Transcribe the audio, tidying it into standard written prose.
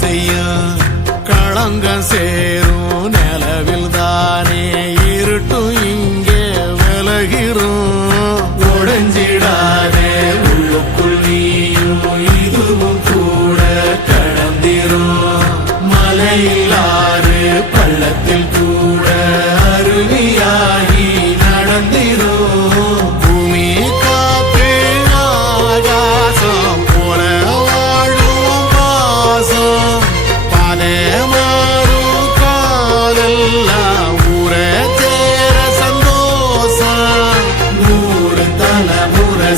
செய்யும் களங்கம் சேரும் நிலவில் தானே இருட்டும் இங்கே விலகிறோம். உடைஞ்சிடாதே உள்ளுக்குள் நீயும் இதுவும் கூட கடந்திரும். மலையில்லாறு பள்ளத்தில் கூட அருவியாகி நடந்திரும். பூமி காற்று ஆகாசம் போல வாழும் பாசம் பாதை மாறும் காலெல்லாம் ஊரை சேர சந்தோஷம். 100 தலைமுறை